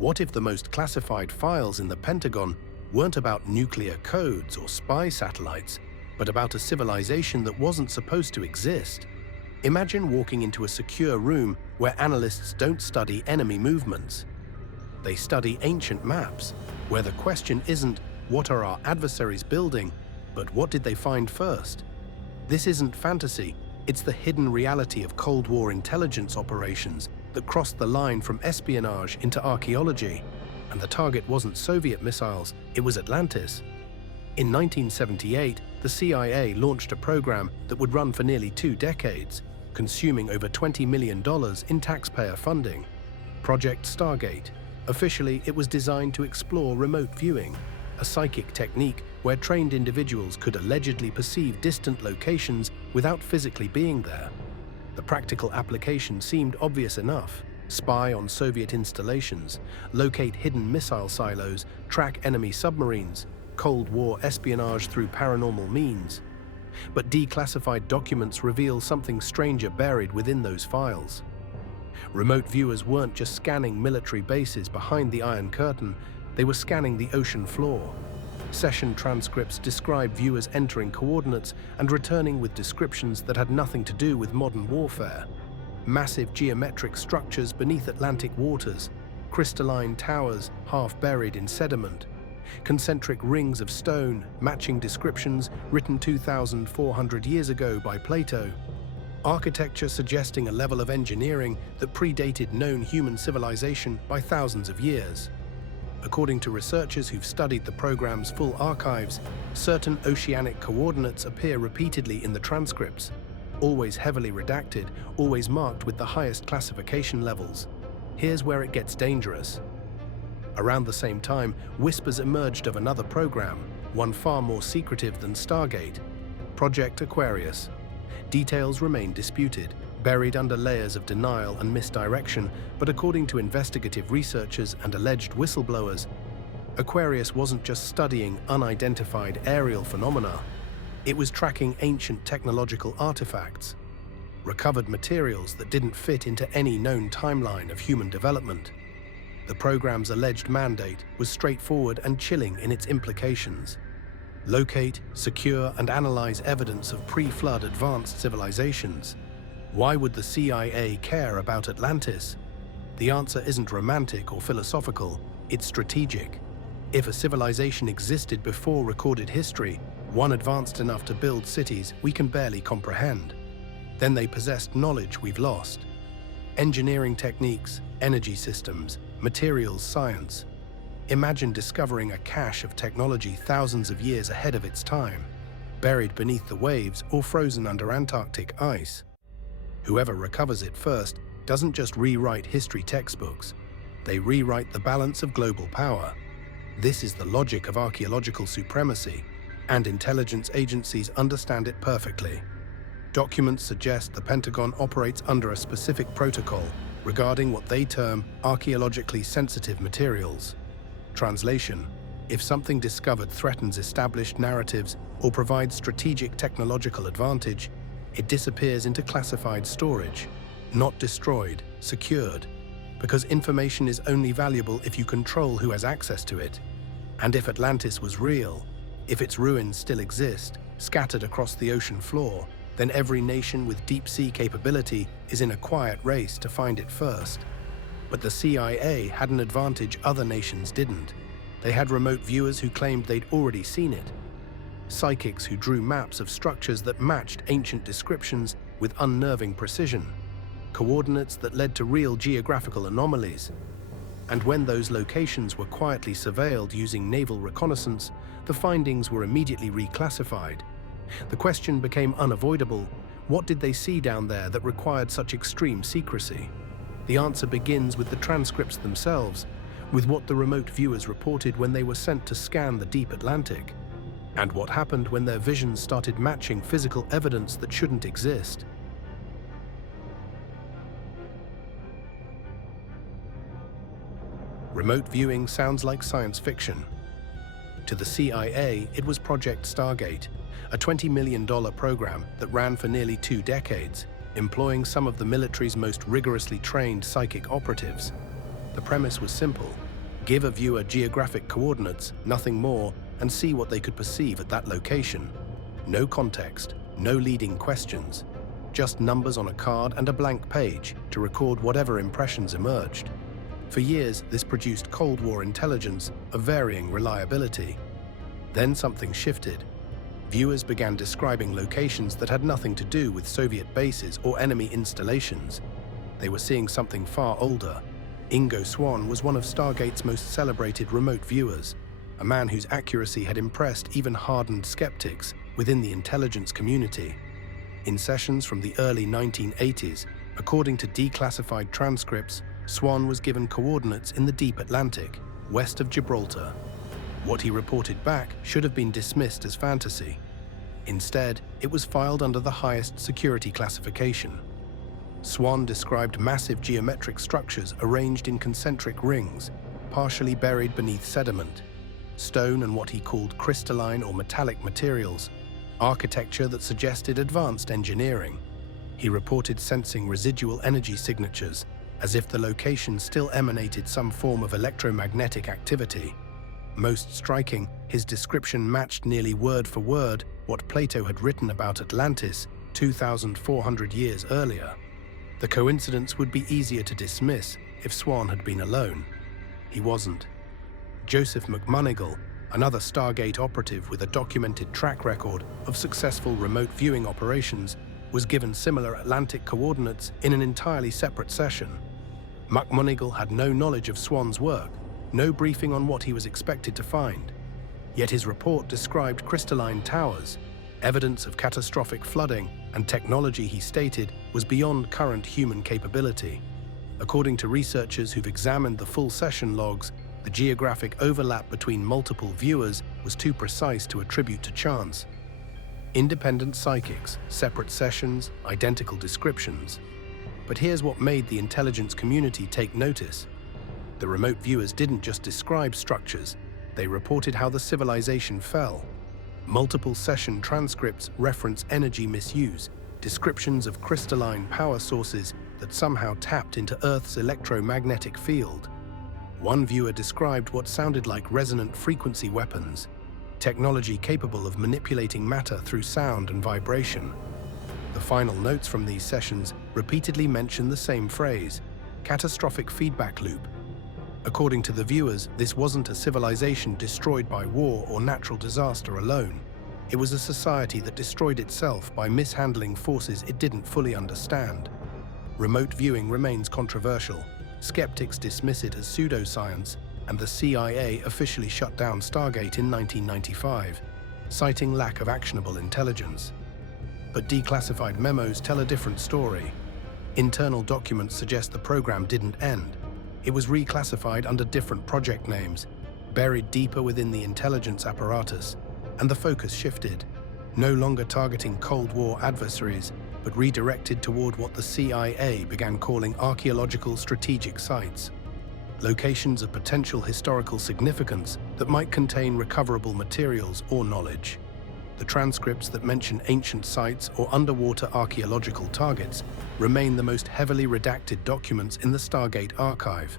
What if the most classified files in the Pentagon weren't about nuclear codes or spy satellites, but about a civilization that wasn't supposed to exist? Imagine walking into a secure room where analysts don't study enemy movements. They study ancient maps, where the question isn't, what are our adversaries building, but what did they find first? This isn't fantasy, it's the hidden reality of Cold War intelligence operations that crossed the line from espionage into archaeology. And the target wasn't Soviet missiles, it was Atlantis. In 1978, the CIA launched a program that would run for nearly 2 decades, consuming over $20 million in taxpayer funding. Project Stargate. Officially, it was designed to explore remote viewing, a psychic technique where trained individuals could allegedly perceive distant locations without physically being there. The practical application seemed obvious enough. Spy on Soviet installations, locate hidden missile silos, track enemy submarines, Cold War espionage through paranormal means. But declassified documents reveal something stranger buried within those files. Remote viewers weren't just scanning military bases behind the Iron Curtain, they were scanning the ocean floor. Session transcripts describe viewers entering coordinates and returning with descriptions that had nothing to do with modern warfare. Massive geometric structures beneath Atlantic waters, crystalline towers half buried in sediment, concentric rings of stone matching descriptions written 2,400 years ago by Plato. Architecture suggesting a level of engineering that predated known human civilization by thousands of years. According to researchers who've studied the program's full archives, certain oceanic coordinates appear repeatedly in the transcripts, always heavily redacted, always marked with the highest classification levels. Here's where it gets dangerous. Around the same time, whispers emerged of another program, one far more secretive than Stargate, Project Aquarius. Details remain disputed, buried under layers of denial and misdirection, but according to investigative researchers and alleged whistleblowers, Aquarius wasn't just studying unidentified aerial phenomena, it was tracking ancient technological artifacts, recovered materials that didn't fit into any known timeline of human development. The program's alleged mandate was straightforward and chilling in its implications. Locate, secure, and analyze evidence of pre-flood advanced civilizations. Why would the CIA care about Atlantis? The answer isn't romantic or philosophical, it's strategic. If a civilization existed before recorded history, one advanced enough to build cities we can barely comprehend, then they possessed knowledge we've lost. Engineering techniques, energy systems, materials science. Imagine discovering a cache of technology thousands of years ahead of its time, buried beneath the waves or frozen under Antarctic ice. Whoever recovers it first doesn't just rewrite history textbooks, they rewrite the balance of global power. This is the logic of archaeological supremacy, and intelligence agencies understand it perfectly. Documents suggest the Pentagon operates under a specific protocol regarding what they term archaeologically sensitive materials. Translation: if something discovered threatens established narratives or provides strategic technological advantage, it disappears into classified storage, not destroyed, secured, because information is only valuable if you control who has access to it. And if Atlantis was real, if its ruins still exist, scattered across the ocean floor, then every nation with deep-sea capability is in a quiet race to find it first. But the CIA had an advantage other nations didn't. They had remote viewers who claimed they'd already seen it. Psychics who drew maps of structures that matched ancient descriptions with unnerving precision. Coordinates that led to real geographical anomalies. And when those locations were quietly surveilled using naval reconnaissance, the findings were immediately reclassified. The question became unavoidable: what did they see down there that required such extreme secrecy? The answer begins with the transcripts themselves, with what the remote viewers reported when they were sent to scan the deep Atlantic, and what happened when their visions started matching physical evidence that shouldn't exist. Remote viewing sounds like science fiction. To the CIA, it was Project Stargate, a $20 million program that ran for nearly 2 decades, employing some of the military's most rigorously trained psychic operatives. The premise was simple: Give a viewer geographic coordinates, nothing more, and see what they could perceive at that location. No context, no leading questions, just numbers on a card and a blank page to record whatever impressions emerged. For years, this produced Cold War intelligence of varying reliability. Then something shifted. Viewers began describing locations that had nothing to do with Soviet bases or enemy installations. They were seeing something far older. Ingo Swann was one of Stargate's most celebrated remote viewers, a man whose accuracy had impressed even hardened skeptics within the intelligence community. In sessions from the early 1980s, according to declassified transcripts, Swann was given coordinates in the deep Atlantic, west of Gibraltar. What he reported back should have been dismissed as fantasy. Instead, it was filed under the highest security classification. Swann described massive geometric structures arranged in concentric rings, partially buried beneath sediment, stone and what he called crystalline or metallic materials, architecture that suggested advanced engineering. He reported sensing residual energy signatures, as if the location still emanated some form of electromagnetic activity. Most striking, his description matched nearly word for word what Plato had written about Atlantis 2,400 years earlier. The coincidence would be easier to dismiss if Swann had been alone. He wasn't. Joseph McMoneagle, another Stargate operative with a documented track record of successful remote viewing operations, was given similar Atlantic coordinates in an entirely separate session. McMoneagle had no knowledge of Swann's work, no briefing on what he was expected to find. Yet his report described crystalline towers, evidence of catastrophic flooding, and technology he stated was beyond current human capability. According to researchers who've examined the full session logs, the geographic overlap between multiple viewers was too precise to attribute to chance. Independent psychics, separate sessions, identical descriptions. But here's what made the intelligence community take notice. The remote viewers didn't just describe structures, they reported how the civilization fell. Multiple session transcripts reference energy misuse, descriptions of crystalline power sources that somehow tapped into Earth's electromagnetic field. One viewer described what sounded like resonant frequency weapons, technology capable of manipulating matter through sound and vibration. The final notes from these sessions repeatedly mention the same phrase, catastrophic feedback loop. According to the viewers, this wasn't a civilization destroyed by war or natural disaster alone. It was a society that destroyed itself by mishandling forces it didn't fully understand. Remote viewing remains controversial. Skeptics dismiss it as pseudoscience, and the CIA officially shut down Stargate in 1995, citing lack of actionable intelligence. But declassified memos tell a different story. Internal documents suggest the program didn't end. It was reclassified under different project names, buried deeper within the intelligence apparatus, and the focus shifted, no longer targeting Cold War adversaries, but redirected toward what the CIA began calling archaeological strategic sites, locations of potential historical significance that might contain recoverable materials or knowledge. The transcripts that mention ancient sites or underwater archaeological targets remain the most heavily redacted documents in the Stargate archive.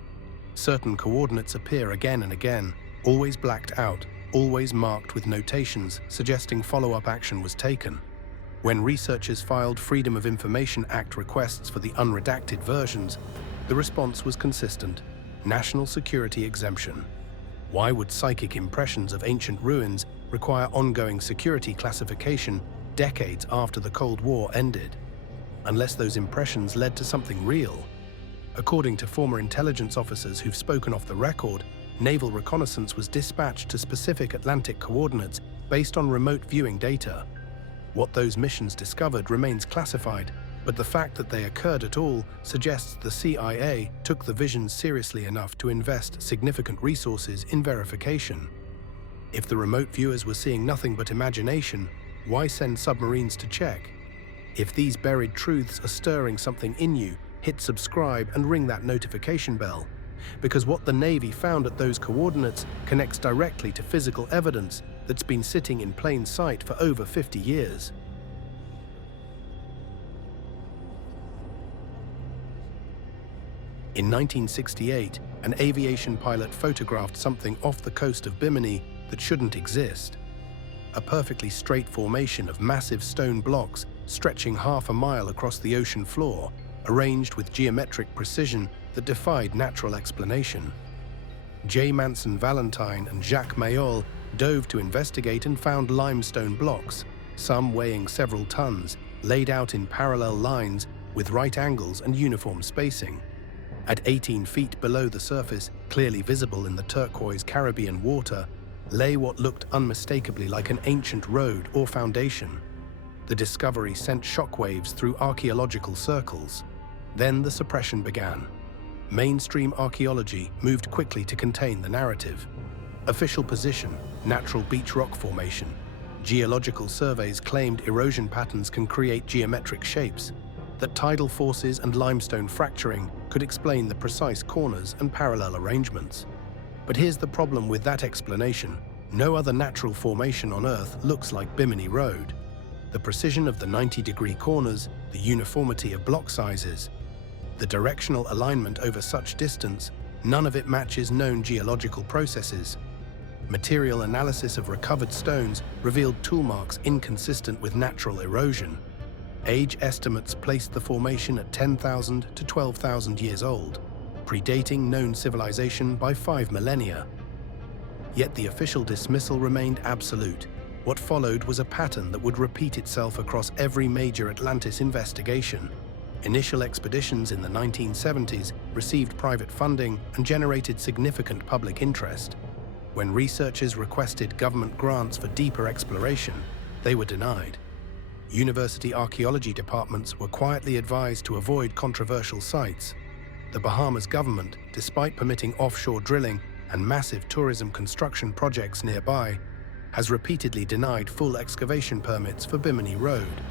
Certain coordinates appear again and again, always blacked out, always marked with notations suggesting follow-up action was taken. When researchers filed Freedom of Information Act requests for the unredacted versions, the response was consistent: national security exemption. Why would psychic impressions of ancient ruins require ongoing security classification decades after the Cold War ended? Unless those impressions led to something real. According to former intelligence officers who've spoken off the record, naval reconnaissance was dispatched to specific Atlantic coordinates based on remote viewing data. What those missions discovered remains classified, but the fact that they occurred at all suggests the CIA took the visions seriously enough to invest significant resources in verification. If the remote viewers were seeing nothing but imagination, why send submarines to check? If these buried truths are stirring something in you, hit subscribe and ring that notification bell, because what the Navy found at those coordinates connects directly to physical evidence that's been sitting in plain sight for over 50 years. In 1968, an aviation pilot photographed something off the coast of Bimini that shouldn't exist. A perfectly straight formation of massive stone blocks stretching half a mile across the ocean floor, arranged with geometric precision that defied natural explanation. J. Manson Valentine and Jacques Mayol dove to investigate and found limestone blocks, some weighing several tons, laid out in parallel lines with right angles and uniform spacing. At 18 feet below the surface, clearly visible in the turquoise Caribbean water, lay what looked unmistakably like an ancient road or foundation. The discovery sent shockwaves through archaeological circles. Then the suppression began. Mainstream archaeology moved quickly to contain the narrative. Official position, natural beach rock formation. Geological surveys claimed erosion patterns can create geometric shapes, that tidal forces and limestone fracturing could explain the precise corners and parallel arrangements. But here's the problem with that explanation. No other natural formation on Earth looks like Bimini Road. The precision of the 90-degree corners, the uniformity of block sizes, the directional alignment over such distance, none of it matches known geological processes. Material analysis of recovered stones revealed tool marks inconsistent with natural erosion. Age estimates placed the formation at 10,000 to 12,000 years old, predating known civilization by 5 millennia. Yet the official dismissal remained absolute. What followed was a pattern that would repeat itself across every major Atlantis investigation. Initial expeditions in the 1970s received private funding and generated significant public interest. When researchers requested government grants for deeper exploration, they were denied. University archaeology departments were quietly advised to avoid controversial sites. The Bahamas government, despite permitting offshore drilling and massive tourism construction projects nearby, has repeatedly denied full excavation permits for Bimini Road.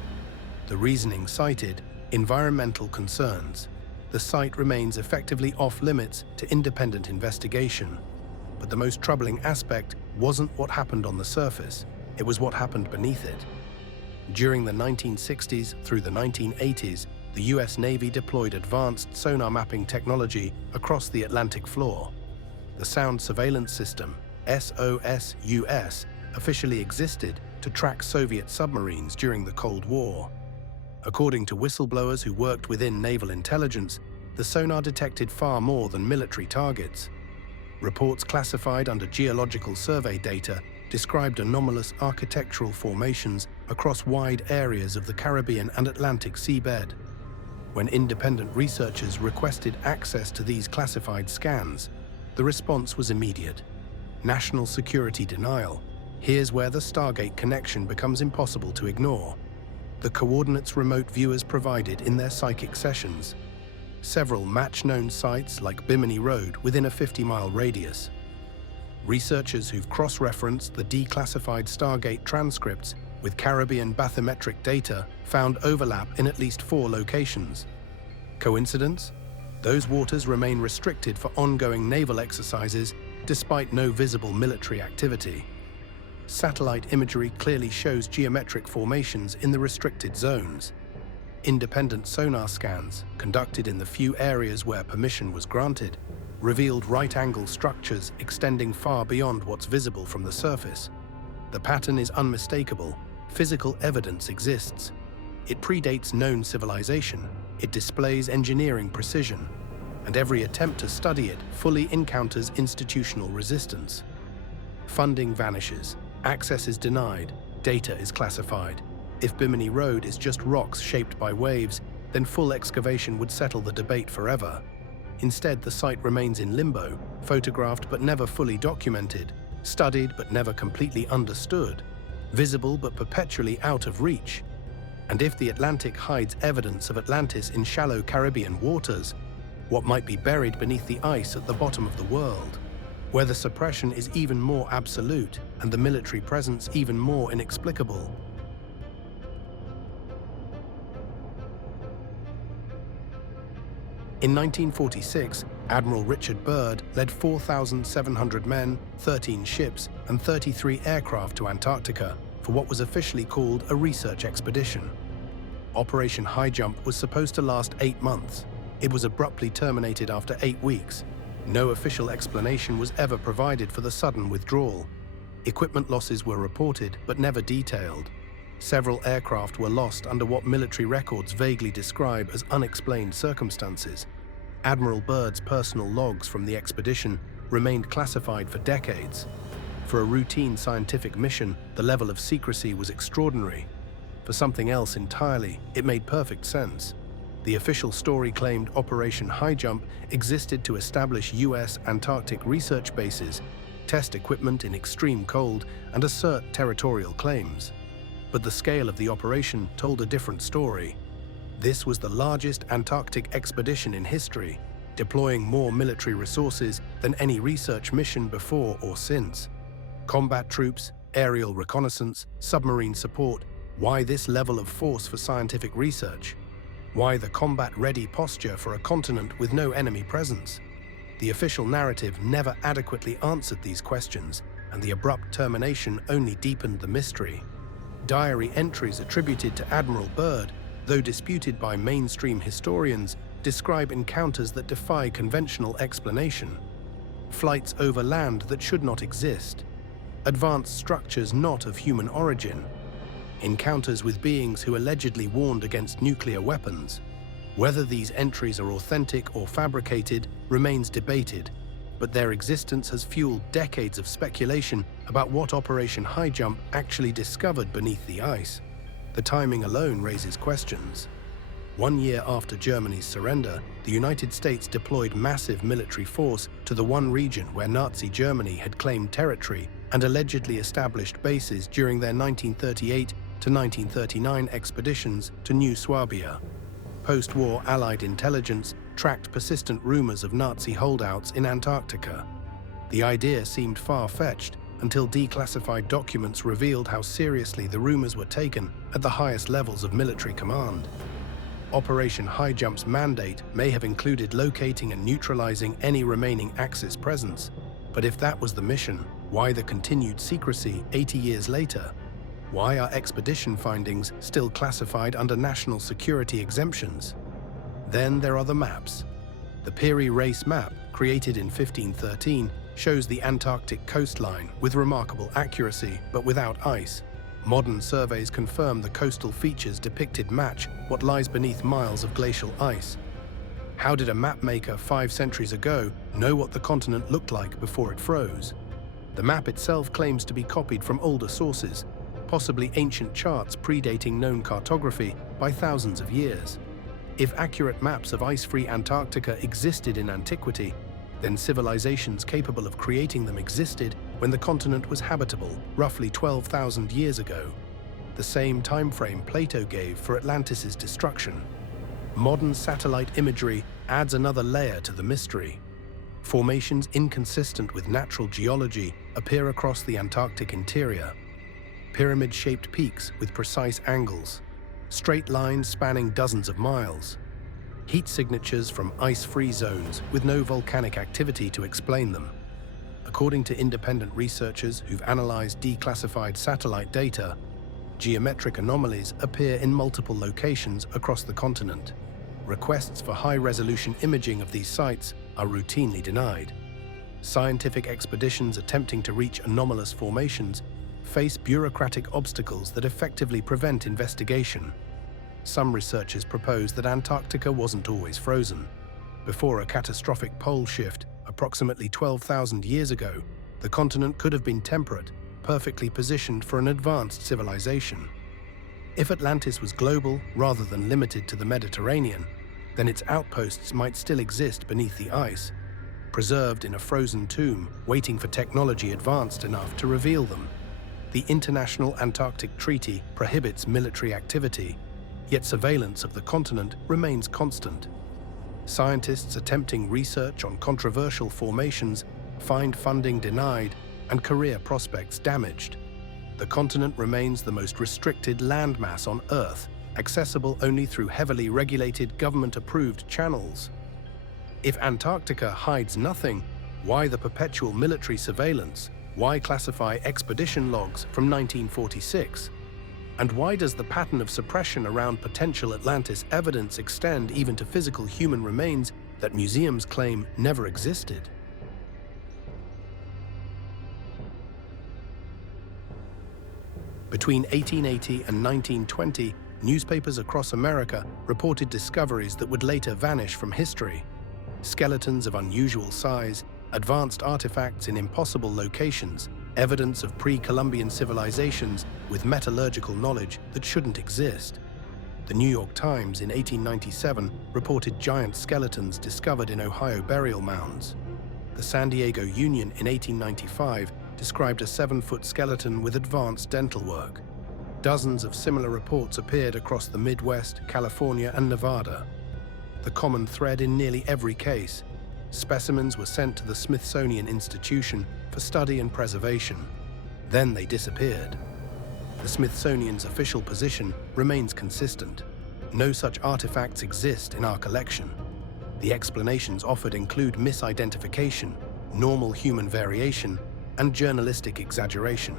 The reasoning cited: environmental concerns. The site remains effectively off-limits to independent investigation. But the most troubling aspect wasn't what happened on the surface, it was what happened beneath it. During the 1960s through the 1980s, the US Navy deployed advanced sonar mapping technology across the Atlantic floor. The Sound Surveillance System, SOSUS, officially existed to track Soviet submarines during the Cold War. According to whistleblowers who worked within naval intelligence, the sonar detected far more than military targets. Reports classified under geological survey data described anomalous architectural formations across wide areas of the Caribbean and Atlantic seabed. When independent researchers requested access to these classified scans, the response was immediate: national security denial. Here's where the Stargate connection becomes impossible to ignore. The coordinates remote viewers provided in their psychic sessions. Several match-known sites like Bimini Road within a 50-mile radius. Researchers who've cross-referenced the declassified Stargate transcripts with Caribbean bathymetric data found overlap in at least 4 locations. Coincidence? Those waters remain restricted for ongoing naval exercises despite no visible military activity. Satellite imagery clearly shows geometric formations in the restricted zones. Independent sonar scans, conducted in the few areas where permission was granted, revealed right-angle structures extending far beyond what's visible from the surface. The pattern is unmistakable. Physical evidence exists. It predates known civilization. It displays engineering precision. And every attempt to study it fully encounters institutional resistance. Funding vanishes. Access is denied. Data is classified. If Bimini Road is just rocks shaped by waves, then full excavation would settle the debate forever. Instead, the site remains in limbo, photographed but never fully documented, studied but never completely understood, visible but perpetually out of reach. And if the Atlantic hides evidence of Atlantis in shallow Caribbean waters, what might be buried beneath the ice at the bottom of the world, where the suppression is even more absolute and the military presence even more inexplicable? In 1946, Admiral Richard Byrd led 4,700 men, 13 ships, and 33 aircraft to Antarctica for what was officially called a research expedition. Operation Highjump was supposed to last 8 months. It was abruptly terminated after 8 weeks. No official explanation was ever provided for the sudden withdrawal. Equipment losses were reported, but never detailed. Several aircraft were lost under what military records vaguely describe as unexplained circumstances. Admiral Byrd's personal logs from the expedition remained classified for decades. For a routine scientific mission, the level of secrecy was extraordinary. For something else entirely, it made perfect sense. The official story claimed Operation Highjump existed to establish US Antarctic research bases, test equipment in extreme cold, and assert territorial claims. But the scale of the operation told a different story. This was the largest Antarctic expedition in history, deploying more military resources than any research mission before or since. Combat troops, aerial reconnaissance, submarine support. Why this level of force for scientific research? Why the combat-ready posture for a continent with no enemy presence? The official narrative never adequately answered these questions, and the abrupt termination only deepened the mystery. Diary entries attributed to Admiral Byrd, though disputed by mainstream historians, describe encounters that defy conventional explanation. Flights over land that should not exist. Advanced structures not of human origin. Encounters with beings who allegedly warned against nuclear weapons. Whether these entries are authentic or fabricated remains debated, but their existence has fueled decades of speculation about what Operation Highjump actually discovered beneath the ice. The timing alone raises questions. 1 year after Germany's surrender, the United States deployed massive military force to the one region where Nazi Germany had claimed territory and allegedly established bases during their 1938 to 1939 expeditions to New Swabia. Post-war Allied intelligence tracked persistent rumors of Nazi holdouts in Antarctica. The idea seemed far-fetched until declassified documents revealed how seriously the rumors were taken at the highest levels of military command. Operation Highjump's mandate may have included locating and neutralizing any remaining Axis presence, but if that was the mission, why the continued secrecy 80 years later? Why are expedition findings still classified under national security exemptions? Then there are the maps. The Peary Race map, created in 1513, shows the Antarctic coastline with remarkable accuracy, but without ice. Modern surveys confirm the coastal features depicted match what lies beneath miles of glacial ice. How did a mapmaker 5 centuries ago know what the continent looked like before it froze? The map itself claims to be copied from older sources, possibly ancient charts predating known cartography by thousands of years. If accurate maps of ice-free Antarctica existed in antiquity, then civilizations capable of creating them existed when the continent was habitable, roughly 12,000 years ago, the same time frame Plato gave for Atlantis' destruction. Modern satellite imagery adds another layer to the mystery. Formations inconsistent with natural geology appear across the Antarctic interior. Pyramid-shaped peaks with precise angles, straight lines spanning dozens of miles, heat signatures from ice-free zones with no volcanic activity to explain them. According to independent researchers who've analyzed declassified satellite data, geometric anomalies appear in multiple locations across the continent. Requests for high-resolution imaging of these sites are routinely denied. Scientific expeditions attempting to reach anomalous formations face bureaucratic obstacles that effectively prevent investigation. Some researchers propose that Antarctica wasn't always frozen. Before a catastrophic pole shift, approximately 12,000 years ago, the continent could have been temperate, perfectly positioned for an advanced civilization. If Atlantis was global rather than limited to the Mediterranean, then its outposts might still exist beneath the ice, preserved in a frozen tomb, waiting for technology advanced enough to reveal them. The International Antarctic Treaty prohibits military activity, yet surveillance of the continent remains constant. Scientists attempting research on controversial formations find funding denied and career prospects damaged. The continent remains the most restricted landmass on Earth, accessible only through heavily regulated government-approved channels. If Antarctica hides nothing, why the perpetual military surveillance? Why classify expedition logs from 1946? And why does the pattern of suppression around potential Atlantis evidence extend even to physical human remains that museums claim never existed? Between 1880 and 1920, newspapers across America reported discoveries that would later vanish from history. Skeletons of unusual size, advanced artifacts in impossible locations, evidence of pre-Columbian civilizations with metallurgical knowledge that shouldn't exist. The New York Times in 1897 reported giant skeletons discovered in Ohio burial mounds. The San Diego Union in 1895 described a 7-foot skeleton with advanced dental work. Dozens of similar reports appeared across the Midwest, California, and Nevada. The common thread in nearly every case: specimens were sent to the Smithsonian Institution for study and preservation. Then they disappeared. The Smithsonian's official position remains consistent. No such artifacts exist in our collection. The explanations offered include misidentification, normal human variation, and journalistic exaggeration.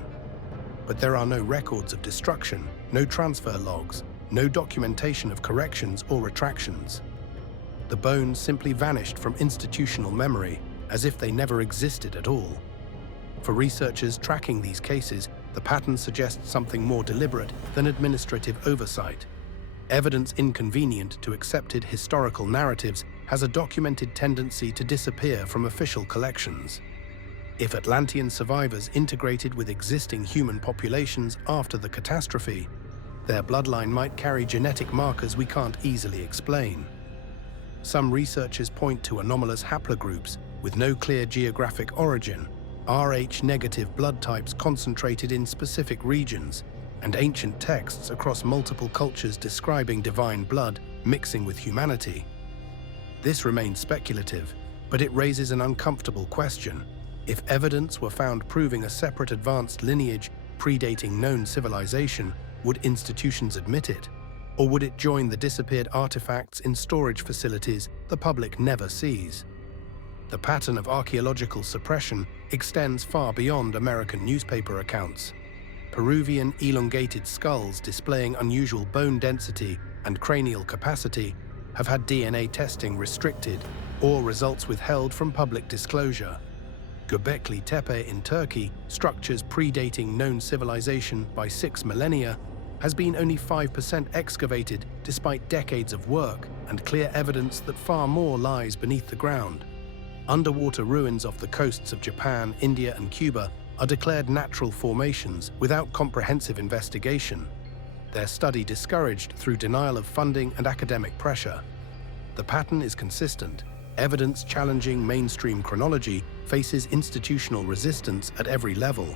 But there are no records of destruction, no transfer logs, no documentation of corrections or retractions. The bones simply vanished from institutional memory, as if they never existed at all. For researchers tracking these cases, the pattern suggests something more deliberate than administrative oversight. Evidence inconvenient to accepted historical narratives has a documented tendency to disappear from official collections. If Atlantean survivors integrated with existing human populations after the catastrophe, their bloodline might carry genetic markers we can't easily explain. Some researchers point to anomalous haplogroups with no clear geographic origin, Rh-negative blood types concentrated in specific regions, and ancient texts across multiple cultures describing divine blood mixing with humanity. This remains speculative, but it raises an uncomfortable question. If evidence were found proving a separate advanced lineage predating known civilization, would institutions admit it? Or would it join the disappeared artifacts in storage facilities the public never sees? The pattern of archaeological suppression extends far beyond American newspaper accounts. Peruvian elongated skulls displaying unusual bone density and cranial capacity have had DNA testing restricted or results withheld from public disclosure. Göbekli Tepe in Turkey, structures predating known civilization by 6 millennia, has been only 5% excavated despite decades of work and clear evidence that far more lies beneath the ground. Underwater ruins off the coasts of Japan, India, and Cuba are declared natural formations without comprehensive investigation, their study discouraged through denial of funding and academic pressure. The pattern is consistent. Evidence challenging mainstream chronology faces institutional resistance at every level.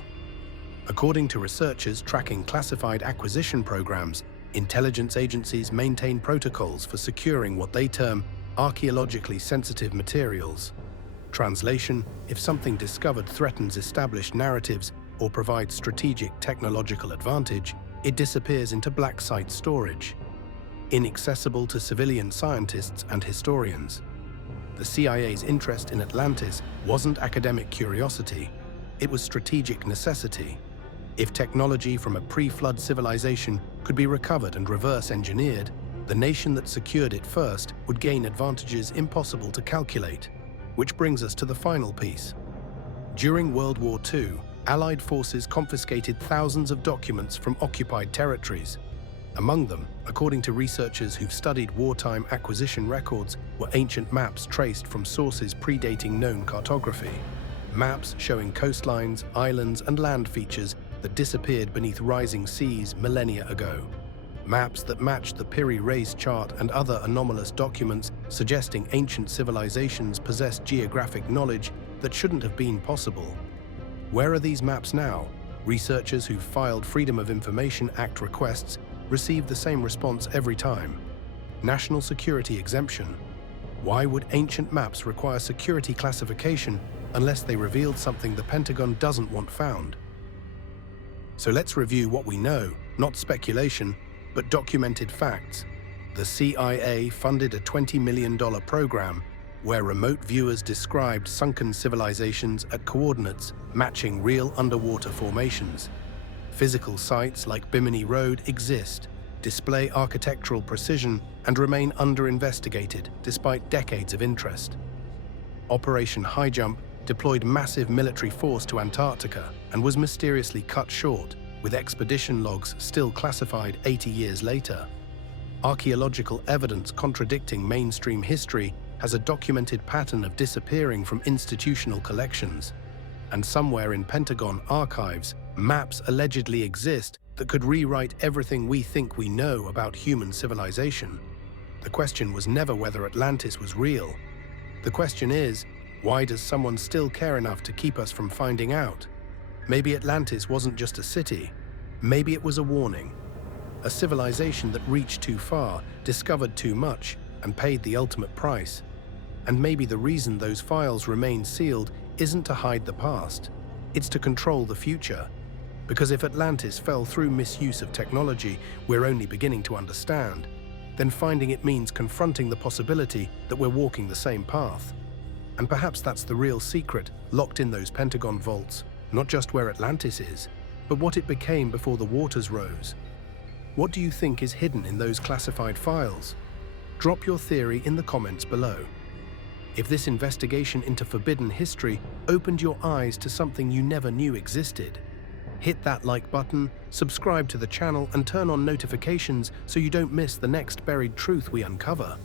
According to researchers tracking classified acquisition programs, intelligence agencies maintain protocols for securing what they term archaeologically sensitive materials. Translation: if something discovered threatens established narratives or provides strategic technological advantage, it disappears into black site storage, inaccessible to civilian scientists and historians. The CIA's interest in Atlantis wasn't academic curiosity, it was strategic necessity. If technology from a pre-flood civilization could be recovered and reverse-engineered, the nation that secured it first would gain advantages impossible to calculate. Which brings us to the final piece. During World War II, Allied forces confiscated thousands of documents from occupied territories. Among them, according to researchers who've studied wartime acquisition records, were ancient maps traced from sources predating known cartography. Maps showing coastlines, islands, and land features that disappeared beneath rising seas millennia ago. Maps that matched the Piri Reis chart and other anomalous documents suggesting ancient civilizations possessed geographic knowledge that shouldn't have been possible. Where are these maps now? Researchers who filed Freedom of Information Act requests received the same response every time: national security exemption. Why would ancient maps require security classification unless they revealed something the Pentagon doesn't want found? So let's review what we know, not speculation, but documented facts. The CIA funded a $20 million program where remote viewers described sunken civilizations at coordinates matching real underwater formations. Physical sites like Bimini Road exist, display architectural precision, and remain under-investigated despite decades of interest. Operation Highjump deployed massive military force to Antarctica and was mysteriously cut short, with expedition logs still classified 80 years later. Archaeological evidence contradicting mainstream history has a documented pattern of disappearing from institutional collections. And somewhere in Pentagon archives, maps allegedly exist that could rewrite everything we think we know about human civilization. The question was never whether Atlantis was real. The question is, why does someone still care enough to keep us from finding out? Maybe Atlantis wasn't just a city. Maybe it was a warning. A civilization that reached too far, discovered too much, and paid the ultimate price. And maybe the reason those files remain sealed isn't to hide the past. It's to control the future. Because if Atlantis fell through misuse of technology we're only beginning to understand, then finding it means confronting the possibility that we're walking the same path. And perhaps that's the real secret locked in those Pentagon vaults, not just where Atlantis is, but what it became before the waters rose. What do you think is hidden in those classified files? Drop your theory in the comments below. If this investigation into forbidden history opened your eyes to something you never knew existed, hit that like button, subscribe to the channel, and turn on notifications so you don't miss the next buried truth we uncover.